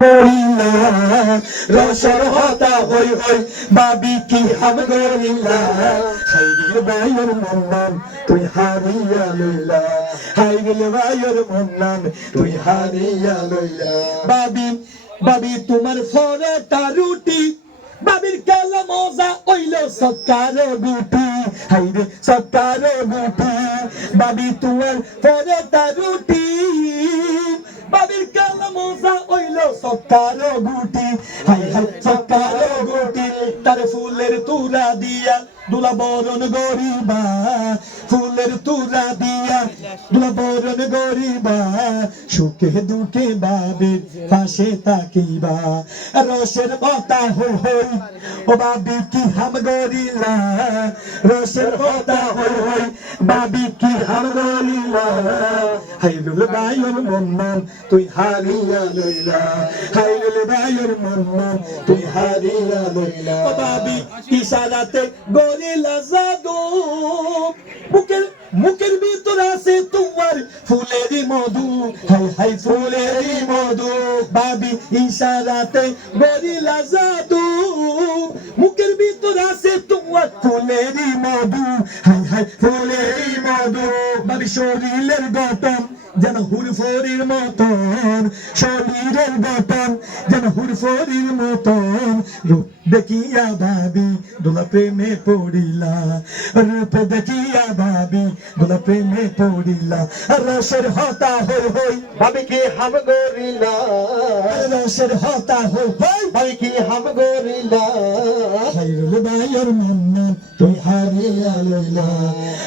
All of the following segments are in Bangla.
গরিলা রসর হতা হই হই বাবি কি হাম গরিলা হাইরে বায়ুর মন্নান তুই হারিয়া লইলা হাইরে বায়ুর মন্নান তুই হারিয়া লইলা বাবি বাবি তোমার ফরটা রুটি বাবির কালা মজা ওইল সৎকার গুটি হাইরে সৎকার গুটি বাবি তোমার ফরটা রুটি বাবির কালা মজা ওইল সৎকার গুটি হাই হাই সৎকার গুটি তার ফুলের তুরা দিয়া দুলা বরণ গরিবা ফুলের তুরা দিয়া দুলা বরণ গরিবা সুখে দুঃখে বাবির পাশে তাকিবা রসের কথা হই হই ও বাবি কি হাম গরিলা রসের কথা হই হই বাবি কি হাম গরিলা হাইরুল বায়ুর মন্নান তুই হারিয়া লইলা হাইরুল বায়ুর মন্নান তুই হারিয়া লইলা ও বাবি ইশারাতে গরিলা জাদু মুখের ভিতর আছে তোমার ফুলেরই মধু হাই হাই ফুলেরই মধু বাবি ইশারাতে গরিলা জাদু মুখের ভিতর আছে তোমার ফুলেরই মধু হাই হাই ফুলেরই মধু বাবি শরীরের গঠন যেন হুরফরির মতন শরীরের গঠন যেন হুরফরির মতন রূপ দেখিয়া ভাবি দোলা প্রেমে পড়িলা রূপ দেখিয়া ভাবি দোলা প্রেমে পড়িলা রসের হতা হই হই ভাবি কি হাম গরিলা রসের হতা হই হই ভাবি কি হাম গরিলা হাইরুল বায়ুর মন্নান তুই হারিয়া লইলা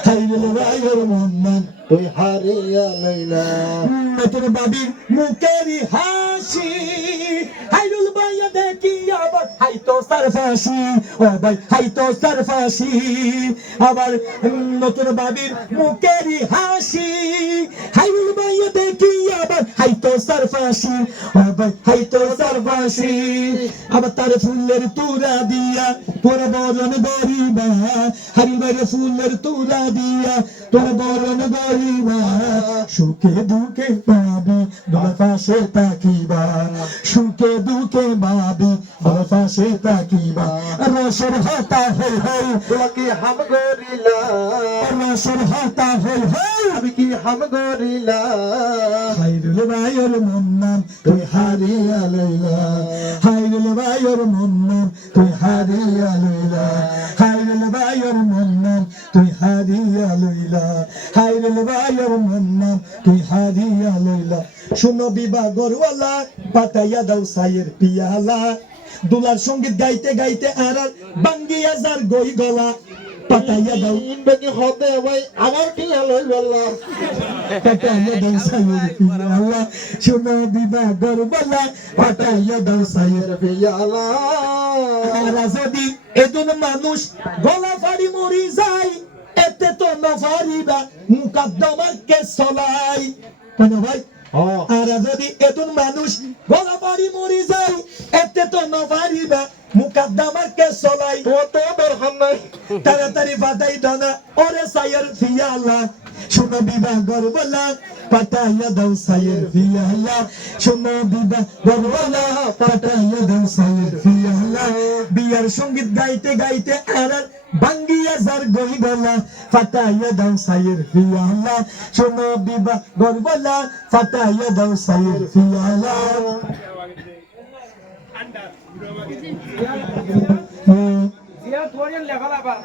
হাইরুল বায়ুর মন্নান তুই হারিয়া লইলা নতুন বাবির মুখেরই হাসি হাইরুল ভাইয়া দেখি আবার হাইতো সারফাসি ও ভাই হাইতো সারফাসি আবার নতুন বাবির মুখেরই হাসি হাইরুল ভাইয়া দেখি আবার হাইতো সারফাসি ও ভাই হাইতো সারফাসি আবার তার ফুলের তুরা দিয়া তোর বরণ গরিবা হাইরুল ভাইয়ের ফুলের তুরা দিয়া তোর বরণ গরিবা সুখে দুঃখে পাবি দোলা পাশে তাকিবা সুখে দুঃখে পাবি দোলা পাশে তাকিবা রসের হতা হই হই তুই কি হাম গরিলা রসের হতা হই হই ভাবি কি হাম গরিলা হাইরুল বায়ুর মন্নান তুই হারিয়া লইলা হাইরুল বায়ুর মন্নান তুই হারিয়া লইলা হাইরুল বায়ুর মন্নান তুই হারিয়া লইলা হাইরুল বায়ুর মন্নান তুই হারিয়া লইলা শুনো বিবাহ গরওয়ালা পাতাইয়া দাও সাইয়ের পিয়ালা দুলার সঙ্গীত গাইতে গাইতে আর বাঙ্গিয়া যার গই গলা পাতাইয়া দাও বেনি হবে ভাই আমার কি লইলা পাতাইয়া দাও সাইয়ের পিয়ালা শুনো বিবাহ গরওয়ালা পাতাইয়া দাও সাইয়ের পিয়ালা আমরা যদি এজন মানুষ গলা ফাড়ি মরি যায় এতে তো নফারিবা মুকদ্দমাকে চলাই কেন ভাই আর যদি এজন মানুষ গলা ফাড়ি মরি যায় এতে তো নফারিবা মুকদ্দমাকে চলাই তো তো দরকার নাই তাড়াতাড়ি বাদাই দানা ওরে সাইয়ের ফিয়ালা শোনো বিবাহ গরওয়ালা পাতাইয়া দাও সাইয়ের ফিয়ালা শোনো বিবাহ গরওয়ালা পাতাইয়া দাও সাইয়ের ফিয়ালা বিয়ার সঙ্গীত গাইতে গাইতে আর বাঙ্গিয়া যার গই গলা পাতাইয়া দাও সাইয়ের ফিয়ালা শোনো বিবাহ গরওয়ালা পাতাইয়া দাও সাইয়ের ফিয়ালা জিয়া তোরিয়ান লেভেল আবার